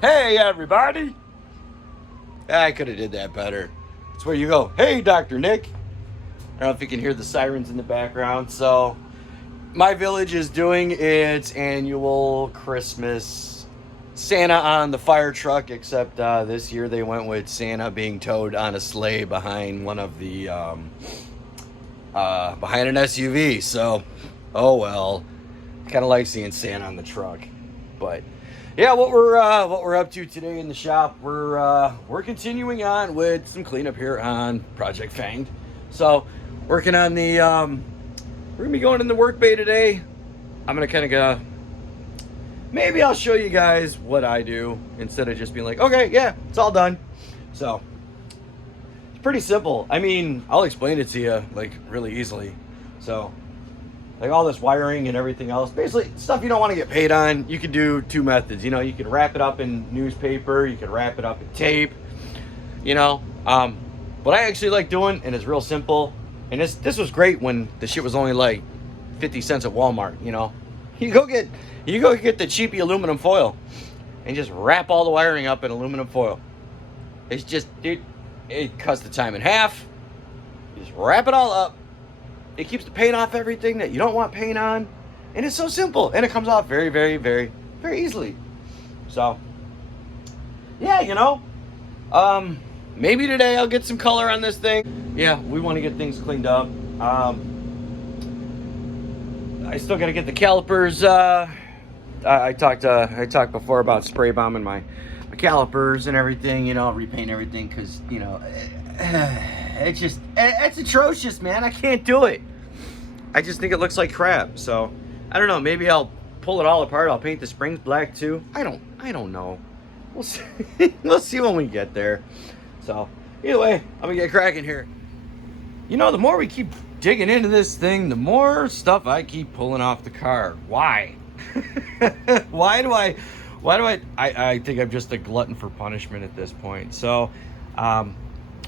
Hey, everybody. I could have did that better. It's where you go, hey, Dr. Nick. I don't know if you can hear the sirens in the background. So, my village is doing its annual Christmas Santa on the fire truck, except this year they went with Santa being towed on a sleigh behind one of the, behind an SUV. So, oh well. Kind of like seeing Santa on the truck. But yeah, what we're up to today in the shop, we're continuing on with some cleanup here on Project Fanged. So working on the we're gonna be going in the work bay today. I'm gonna kind of go. Maybe I'll show you guys what I do instead of just being like, okay, yeah, it's all done. So it's pretty simple. I mean, I'll explain it to you like really easily. So like all this wiring and everything else, basically stuff you don't want to get paid on. You can do two methods. You know, you can wrap it up in newspaper, you can wrap it up in tape. You know, what I actually like doing, and it's real simple. And this was great when the shit was only like 50 cents at Walmart. You know, you go get the cheapy aluminum foil and just wrap all the wiring up in aluminum foil. It's just, dude, it cuts the time in half. You just wrap it all up. It keeps the paint off everything that you don't want paint on. And it's so simple. And it comes off very, very, very, very easily. So, yeah, you know. Maybe today I'll get some color on this thing. Yeah, we want to get things cleaned up. I still got to get the calipers. I talked before about spray bombing my calipers and everything, you know, repaint everything because, you know, it's atrocious, man. I can't do it. I just think it looks like crap. So I don't know. Maybe I'll pull it all apart. I'll paint the springs black too. I don't know. We'll see. We'll see when we get there. So either way, I'm gonna get cracking here. You know, the more we keep digging into this thing, the more stuff I keep pulling off the car. Why? Why do I think I'm just a glutton for punishment at this point. So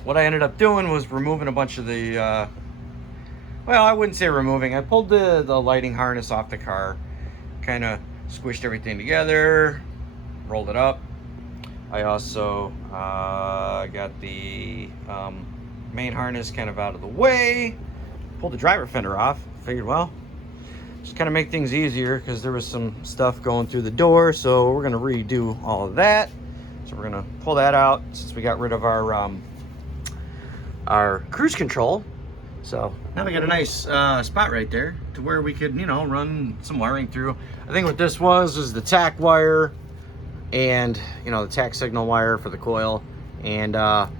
what I ended up doing was removing a bunch of the, well, I wouldn't say removing. I pulled the lighting harness off the car, kind of squished everything together, rolled it up. I also got the main harness kind of out of the way, pulled the driver fender off. Figured, well, just kind of make things easier because there was some stuff going through the door. So we're going to redo all of that. So we're going to pull that out since we got rid of our cruise control. So now we got a nice spot right there to where we could, you know, run some wiring through. I think what this was the tack wire and, you know, the tack signal wire for the coil and some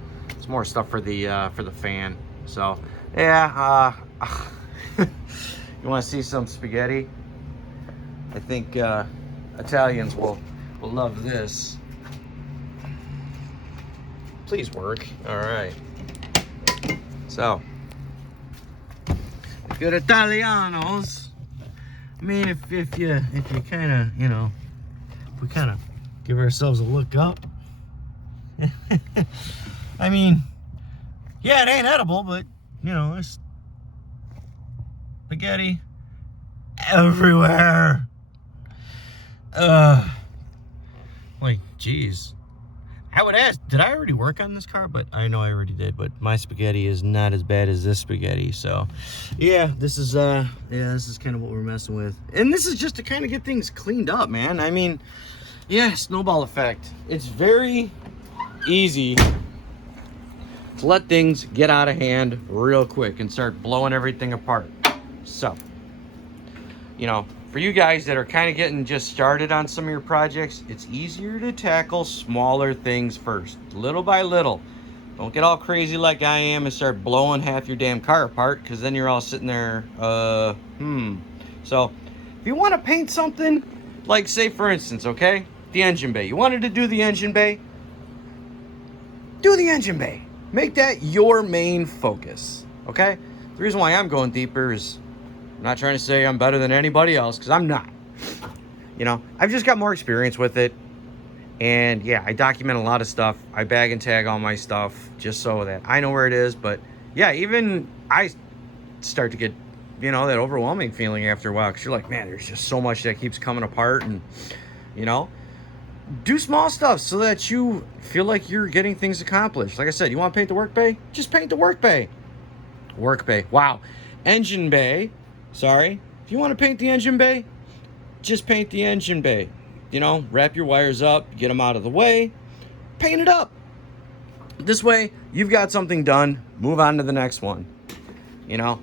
more stuff for the fan. So yeah, you want to see some spaghetti? I think Italians will love this. Please work. All right. So, if you're Italianos, I mean, if you kind of, you know, if we kind of give ourselves a look up. I mean, yeah, it ain't edible, but, you know, it's spaghetti everywhere. Like, geez. I would ask, did I already work on this car? But I know I already did, but my spaghetti is not as bad as this spaghetti. So yeah, this is kind of what we're messing with. And this is just to kind of get things cleaned up, man. I mean, yeah, snowball effect. It's very easy to let things get out of hand real quick and start blowing everything apart. So, you know, for you guys that are kind of getting just started on some of your projects, it's easier to tackle smaller things first, little by little. Don't get all crazy like I am and start blowing half your damn car apart, because then you're all sitting there, So, if you want to paint something, like say for instance, okay, the engine bay. You wanted to do the engine bay? Do the engine bay. Make that your main focus, okay? The reason why I'm going deeper is I'm not trying to say I'm better than anybody else, because I'm not. You know, I've just got more experience with it. And yeah, I document a lot of stuff. I bag and tag all my stuff just so that I know where it is. But yeah, even I start to get, you know, that overwhelming feeling after a while, because you're like, man, there's just so much that keeps coming apart. And, you know, do small stuff so that you feel like you're getting things accomplished. Like I said, you want to paint the work bay? Just paint the work bay. Work bay. Wow. Engine bay. Sorry. If you want to paint the engine bay, just paint the engine bay. You know, wrap your wires up, get them out of the way, paint it up. This way, you've got something done. Move on to the next one. You know,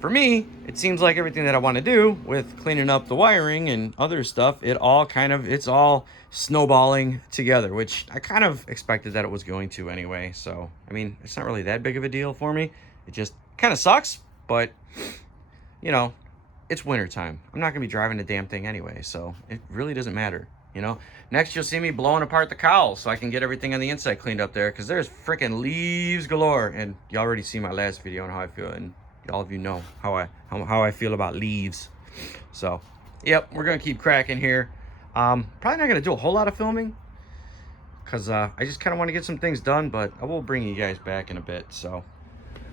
for me, it seems like everything that I want to do with cleaning up the wiring and other stuff, it's all snowballing together, which I kind of expected that it was going to anyway. So, I mean, it's not really that big of a deal for me. It just kind of sucks, but, you know, it's wintertime. I'm not going to be driving the damn thing anyway, so it really doesn't matter, you know? Next, you'll see me blowing apart the cowl so I can get everything on the inside cleaned up there, because there's freaking leaves galore, and you already see my last video on how I feel, and all of you know how I feel about leaves. So, yep, we're going to keep cracking here. Probably not going to do a whole lot of filming, because I just kind of want to get some things done, but I will bring you guys back in a bit, so...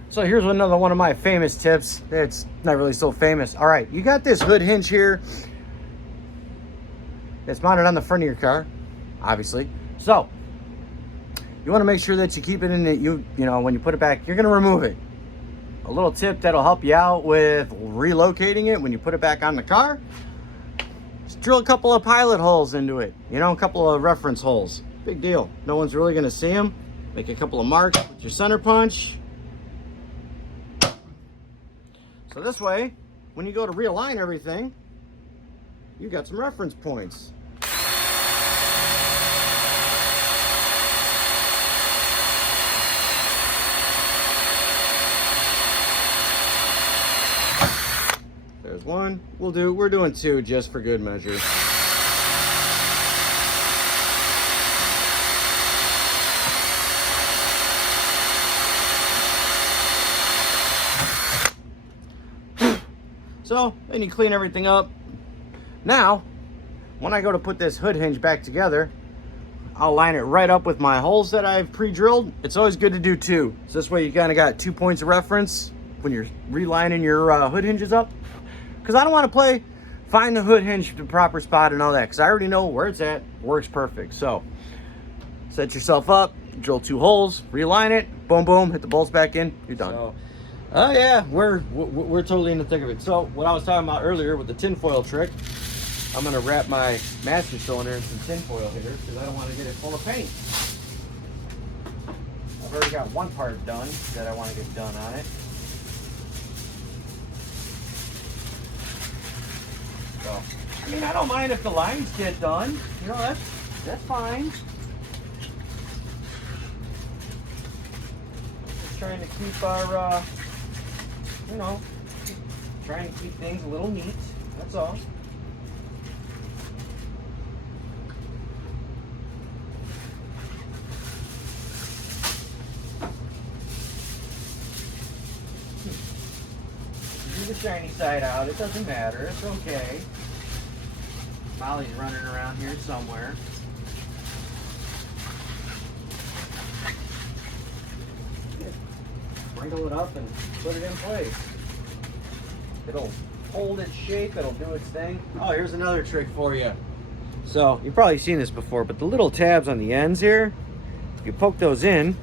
So here's another one of my famous tips. It's not really so famous. All right, you got this hood hinge here. It's mounted on the front of your car, obviously. So you want to make sure that you keep it in the, you know, when you put it back, you're going to remove it. A little tip that'll help you out with relocating it when you put it back on the car. Just drill a couple of pilot holes into it. You know, a couple of reference holes. Big deal. No one's really going to see them. Make a couple of marks with your center punch. So this way, when you go to realign everything, you got some reference points. There's one. We're doing two just for good measure. So then you clean everything up. Now, when I go to put this hood hinge back together, I'll line it right up with my holes that I've pre-drilled. It's always good to do two. So this way you kind of got 2 points of reference when you're relining your hood hinges up. Because I don't want to find the hood hinge to the proper spot and all that, because I already know where it's at. Works perfect. So set yourself up, drill 2 holes, realign it, boom, boom, hit the bolts back in, you're done. So, oh yeah, we're totally in the thick of it. So what I was talking about earlier with the tinfoil trick, I'm gonna wrap my master cylinder in some tinfoil here because I don't want to get it full of paint. I've already got one part done that I want to get done on it. So, I mean, I don't mind if the lines get done. You know, that's fine. Just trying to keep our you know, trying to keep things a little neat, that's all. Do the shiny side out, it doesn't matter, it's okay. Molly's running around here somewhere. Sprinkle it up and put it in place. It'll hold its shape, it'll do its thing. Oh, here's another trick for you. So, you've probably seen this before, but the little tabs on the ends here, if you poke those in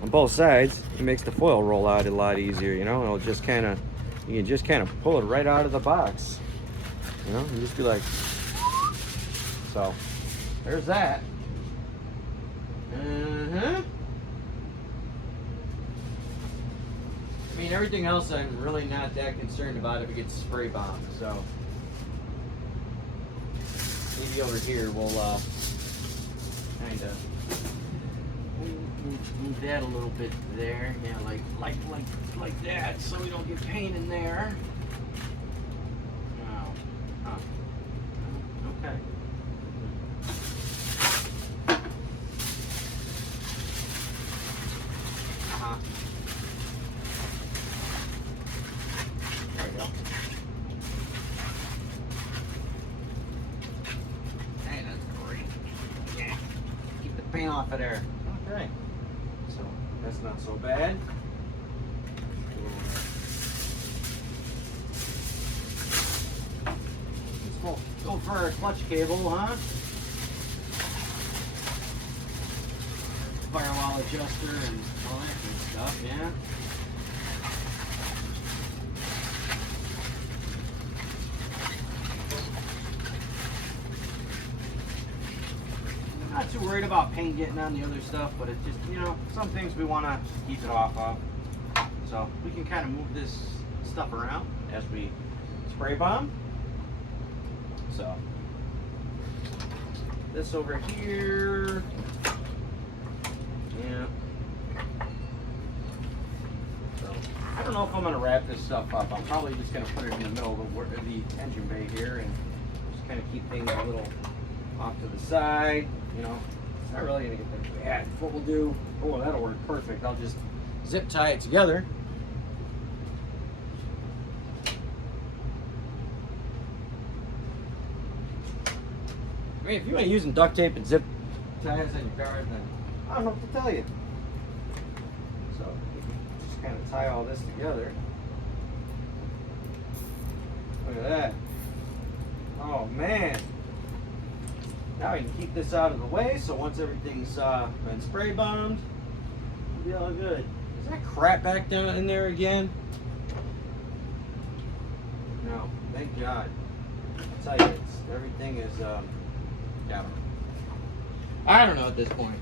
on both sides, it makes the foil roll out a lot easier, you know? It'll just kind of, you can just kind of pull it right out of the box. You know, and just be like, so, there's that. I mean, everything else I'm really not that concerned about if it gets spray bombed, so maybe over here we'll kind of move that a little bit there, yeah, like that, so we don't get paint in there. Oh, huh. Okay. Paint off of there. Okay. So that's not so bad. Let's go for our clutch cable, huh? firewall adjuster and all that good stuff, yeah. Not too worried about paint getting on the other stuff, but it's just, you know, some things we want to keep it off of. So we can kind of move this stuff around as we spray bomb. So this over here, yeah. So I don't know if I'm gonna wrap this stuff up. I'm probably just gonna put it in the middle of the engine bay here and just kind of keep things a little off to the side. You know, it's not really gonna get that bad. What we'll do, oh, that'll work perfect. I'll just zip tie it together. I mean, if you ain't using duct tape and zip ties on your car, then I don't know what to tell you. So you can just kind of tie all this together. Look at that. Oh man. Now we can keep this out of the way, so once everything's been spray bombed, it'll be all good. Is that crap back down in there again? No, thank God. I'll tell you, everything is, yeah. I don't know at this point.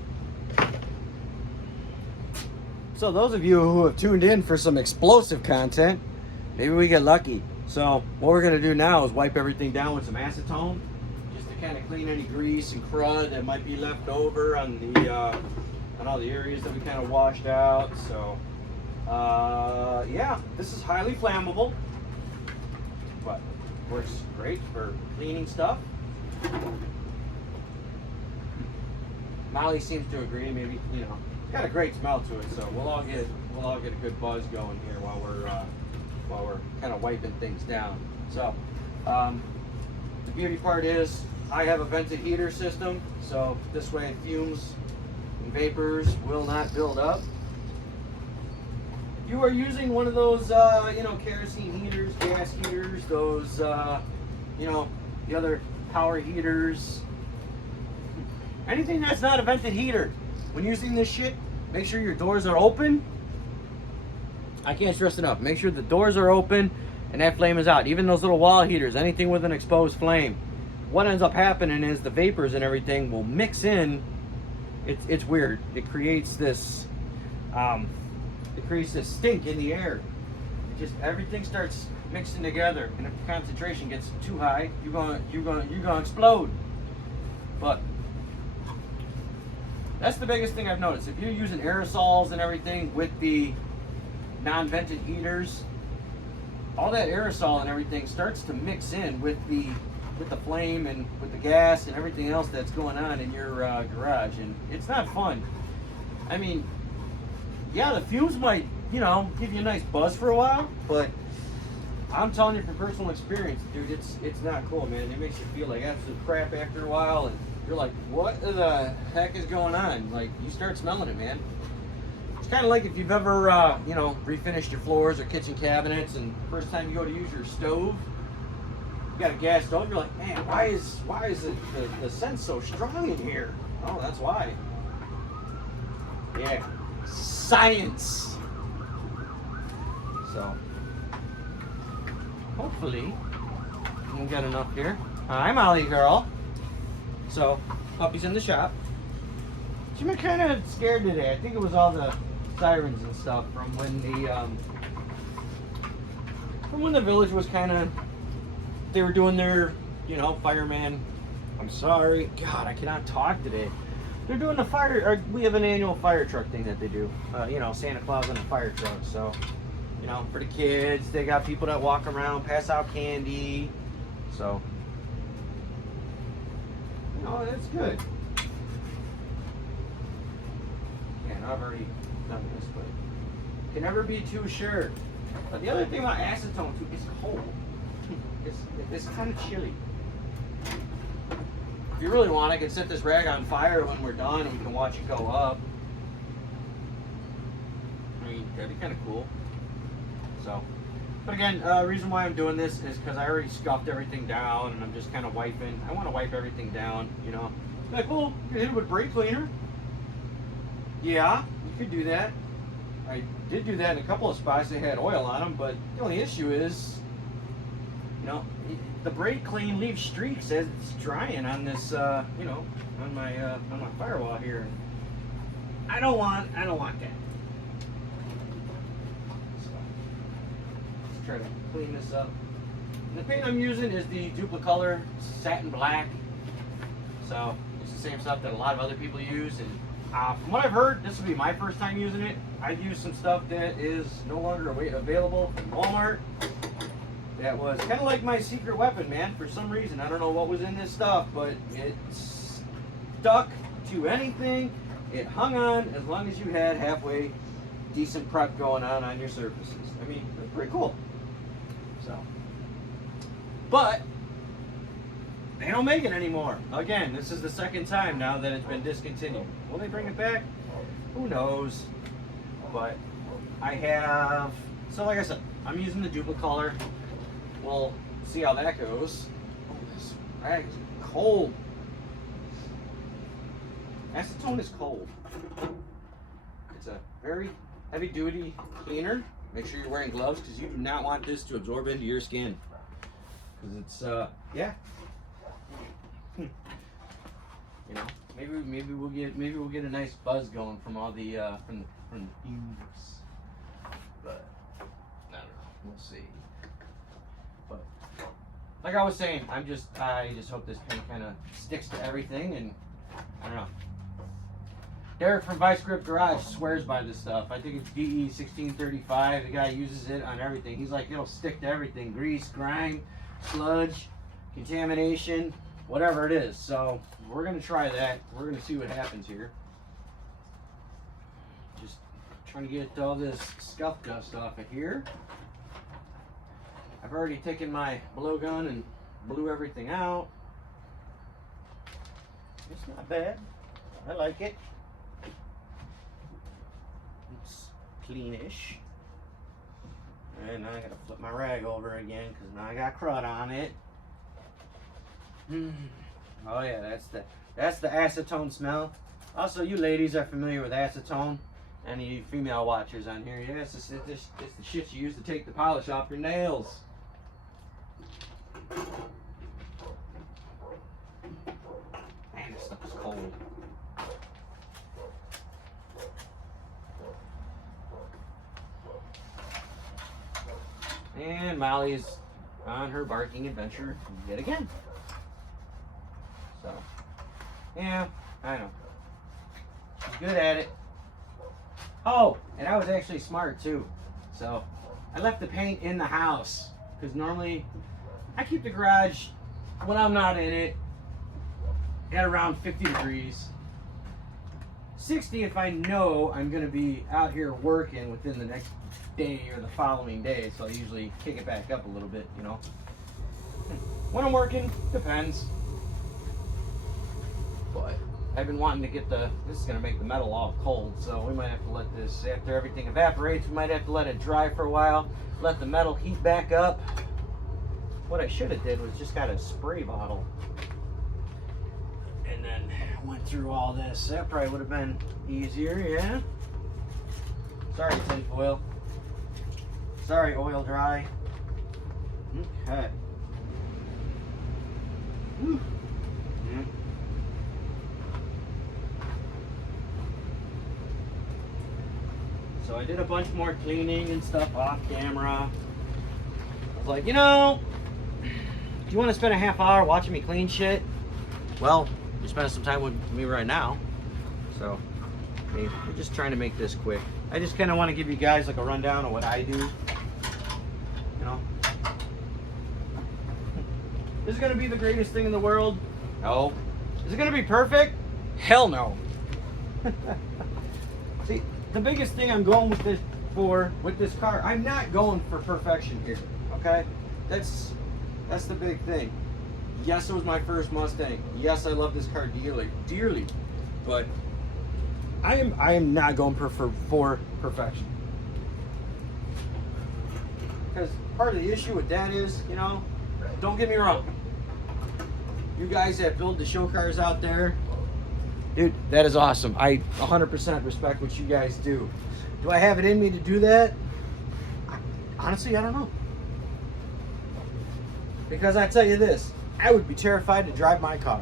So those of you who have tuned in for some explosive content, maybe we get lucky. So what we're gonna do now is wipe everything down with some acetone, just to kind of clean any grease and crud that might be left over on the on all the areas that we kind of washed out. So yeah, this is highly flammable, but works great for cleaning stuff. Molly seems to agree. Maybe, you know, it's got a great smell to it, so we'll all get a good buzz going here while we're kind of wiping things down. So the beauty part is I have a vented heater system, so this way fumes and vapors will not build up. If you are using one of those you know, kerosene heaters, gas heaters, those you know, the other power heaters, anything that's not a vented heater, when using this shit, make sure your doors are open. I can't stress enough. Make sure the doors are open and that flame is out. Even those little wall heaters, anything with an exposed flame. What ends up happening is the vapors and everything will mix in. It's weird. It creates this stink in the air. It just, everything starts mixing together, and if the concentration gets too high, you're gonna explode. But that's the biggest thing I've noticed. If you're using aerosols and everything with the non-vented heaters, all that aerosol and everything starts to mix in with the flame and with the gas and everything else that's going on in your garage, and it's not fun. I mean, yeah, the fumes might, you know, give you a nice buzz for a while, but I'm telling you from personal experience, dude, it's not cool, man. It makes you feel like absolute crap after a while, and you're like, what the heck is going on? Like, you start smelling it, man. It's kind of like if you've ever, you know, refinished your floors or kitchen cabinets, and first time you go to use your stove, you got a gas stove, you're like, man, why is the scent so strong in here? Oh, that's why. Yeah, science. So, hopefully, we'll get enough here. Hi, Molly girl. So, puppy's in the shop. She's been kind of scared today. I think it was all the sirens and stuff from when the village was kind of, they were doing their, you know, fireman. I'm sorry, God, I cannot talk today. They're doing the fire, or we have an annual fire truck thing that they do. You know, Santa Claus on a fire truck. So, you know, for the kids, they got people that walk around, pass out candy. So, you know, that's good. And I've already done this, but can never be too sure. But the other thing about acetone too, it's cold. It's kind of chilly. If you really want, I can set this rag on fire when we're done and we can watch it go up. I mean, that'd be kind of cool. So, but again, reason why I'm doing this is because I already scuffed everything down and I'm just kind of wiping. I want to wipe everything down, you know. Like, well, you hit it with brake cleaner. Yeah, you could do that. I did do that in a couple of spots that had oil on them, but the only issue is, you know, the brake clean leaves streaks as it's drying on this, you know, on my firewall here. I don't want that. So, let's try to clean this up. And the paint I'm using is the Duplicolor Satin Black. So it's the same stuff that a lot of other people use. And from what I've heard, this will be my first time using it. I've used some stuff that is no longer available from Walmart. That was kind of like my secret weapon, man. For some reason, I don't know what was in this stuff, but it stuck to anything. It hung on as long as you had halfway decent prep going on your surfaces. I mean, it's pretty cool. So, but they don't make it anymore. Again, this is the second time now that it's been discontinued. Will they bring it back? Who knows? But I have, so like I said, I'm using the Duplicolor. We'll see how that goes. Oh, this rag is cold. Acetone is cold. It's a very heavy duty cleaner. Make sure you're wearing gloves because you do not want this to absorb into your skin. Because it's, yeah. You know, maybe we'll get a nice buzz going from all the from the fumes. But I don't know. We'll see. But like I was saying, I just hope this paint kind of sticks to everything, and I don't know. Derek from Vice Grip Garage swears by this stuff. I think it's DE 1635. The guy uses it on everything. He's like, it'll stick to everything: grease, grime, sludge, contamination, whatever it is. So we're gonna try that. We're gonna see what happens here. Just trying to get all this scuff dust off of here. I've already taken my blow gun and blew everything out. It's not bad. I like it. It's cleanish. And now I gotta flip my rag over again because now I got crud on it. Oh yeah, that's the acetone smell. Also, you ladies are familiar with acetone. Any female watchers on here? Yeah, it's the shit you use to take the polish off your nails. Man, this stuff is cold. And Molly is on her barking adventure yet again. So, yeah, I know. She's good at it. Oh, and I was actually smart too. So, I left the paint in the house. Because normally, I keep the garage, when I'm not in it, at around 50 degrees. 60 if I know I'm going to be out here working within the next day or the following day. So I usually kick it back up a little bit, you know. When I'm working, depends. But I've been wanting to get this is going to make the metal all cold. So we might have to let this, after everything evaporates, we might have to let it dry for a while. Let the metal heat back up. What I should have did was just got a spray bottle. And then went through all this. That probably would have been easier, yeah? Sorry, tinfoil. Sorry, oil dry. Okay. Whew. Yeah. So I did a bunch more cleaning and stuff off camera. I was like, you know, do you want to spend a half hour watching me clean shit? Well, you're spending some time with me right now. So, hey, we're just trying to make this quick. I just kind of want to give you guys like a rundown of what I do. You know? Is it going to be the greatest thing in the world? No. Is it going to be perfect? Hell no. See, the biggest thing I'm going with this car, I'm not going for perfection here. Okay? That's the big thing. Yes, it was my first Mustang. Yes, I love this car dearly. But I am not going for perfection. Because part of the issue with that is, you know, don't get me wrong. You guys that build the show cars out there, Dude, that is awesome. I 100% respect what you guys do. Do I have it in me to do that? Honestly, I don't know. Because I tell you this, I would be terrified to drive my car.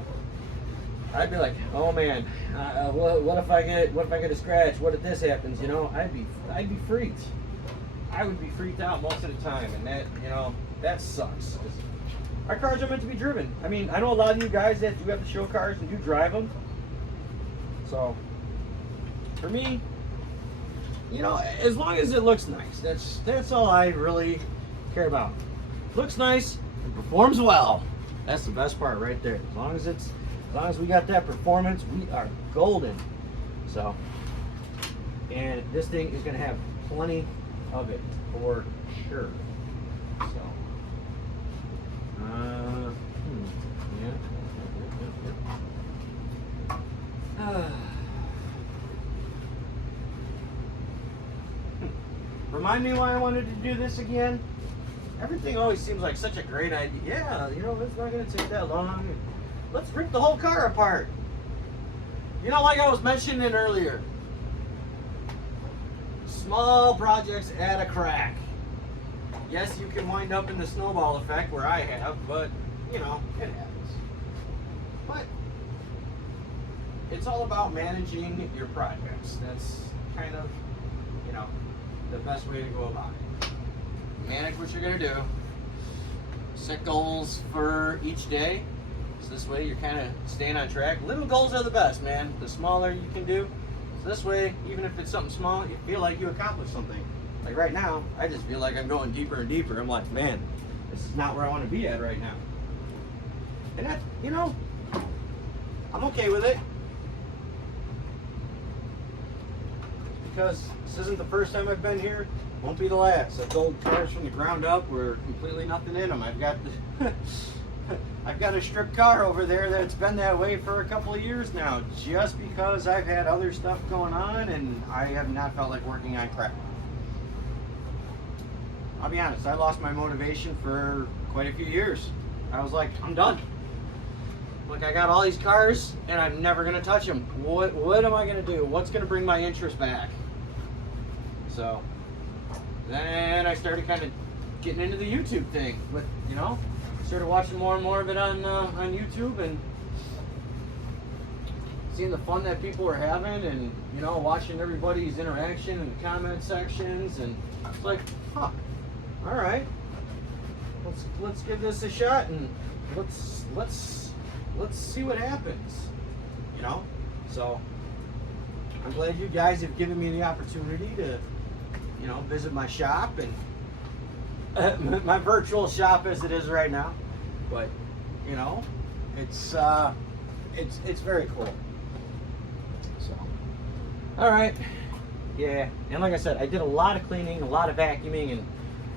I'd be like, oh man, what if I get a scratch? What if this happens? You know, I'd be freaked. I would be freaked out most of the time, and that, you know, that sucks. Our cars are meant to be driven. I mean, I know a lot of you guys that do have the show cars and you drive them. So, for me, you know, as long as it looks nice, that's all I really care about. Looks nice and performs well. That's the best part right there. As long as we got that performance, we are golden. So, and this thing is gonna have plenty of it for sure. So, remind me why I wanted to do this again. Everything always seems like such a great idea. Yeah, you know, it's not going to take that long. Let's rip the whole car apart. You know, like I was mentioning earlier, small projects add a crack. Yes, you can wind up in the snowball effect where I have, but, you know, it happens. But it's all about managing your projects. That's kind of, you know, the best way to go about it. Manage what you're going to do. Set goals for each day. So this way you're kind of staying on track. Little goals are the best, man. The smaller you can do. So this way, even if it's something small, you feel like you accomplished something. Like right now, I just feel like I'm going deeper and deeper. I'm like, man, this is not where I want to be at right now. And that, you know, I'm okay with it. Because this isn't the first time I've been here. Won't be the last. I've built cars from the ground up where completely nothing in them. I've got the I've got a stripped car over there that's been that way for a couple of years now, just because I've had other stuff going on and I have not felt like working on crap. I'll be honest, I lost my motivation for quite a few years. I was like, I'm done. Look, I got all these cars and I'm never gonna touch them. What am I gonna do? What's gonna bring my interest back? So then I started kind of getting into the YouTube thing. But, you know, started watching more and more of it on YouTube and seeing the fun that people were having, and, you know, watching everybody's interaction in the comment sections, and it's like, huh, all right, let's give this a shot and let's see what happens, you know. So I'm glad you guys have given me the opportunity to, you know, visit my shop and my virtual shop as it is right now. But, you know, it's very cool. So, all right, yeah. And like I said, I did a lot of cleaning, a lot of vacuuming, and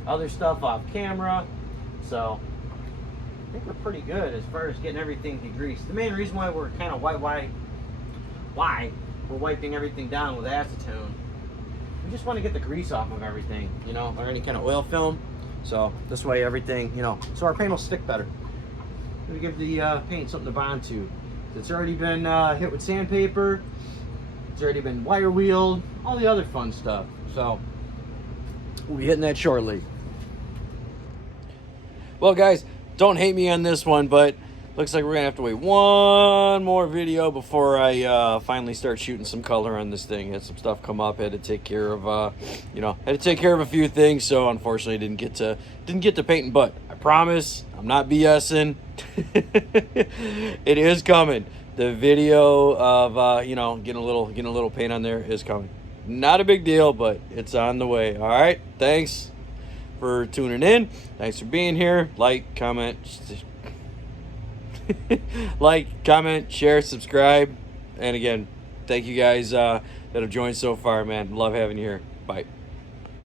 other stuff off camera. So I think we're pretty good as far as getting everything degreased. The main reason why we're kind of why we're wiping everything down with acetone. We just want to get the grease off of everything, you know, or any kind of oil film. So this way everything, you know, so our paint will stick better. We give the paint something to bond to. It's already been hit with sandpaper. It's already been wire wheeled, all the other fun stuff. So we'll be hitting that shortly. Well, guys, don't hate me on this one, but looks like we're gonna have to wait one more video before I finally start shooting some color on this thing. Had some stuff come up, had to take care of you know, had to take care of a few things, so unfortunately didn't get to painting, but I promise I'm not BSing. It is coming. The video of you know, getting a little paint on there is coming. Not a big deal, but it's on the way. All right, thanks for tuning in. Thanks for being here. Like, comment, share, subscribe. And again, thank you guys that have joined so far, man. Love having you here. Bye.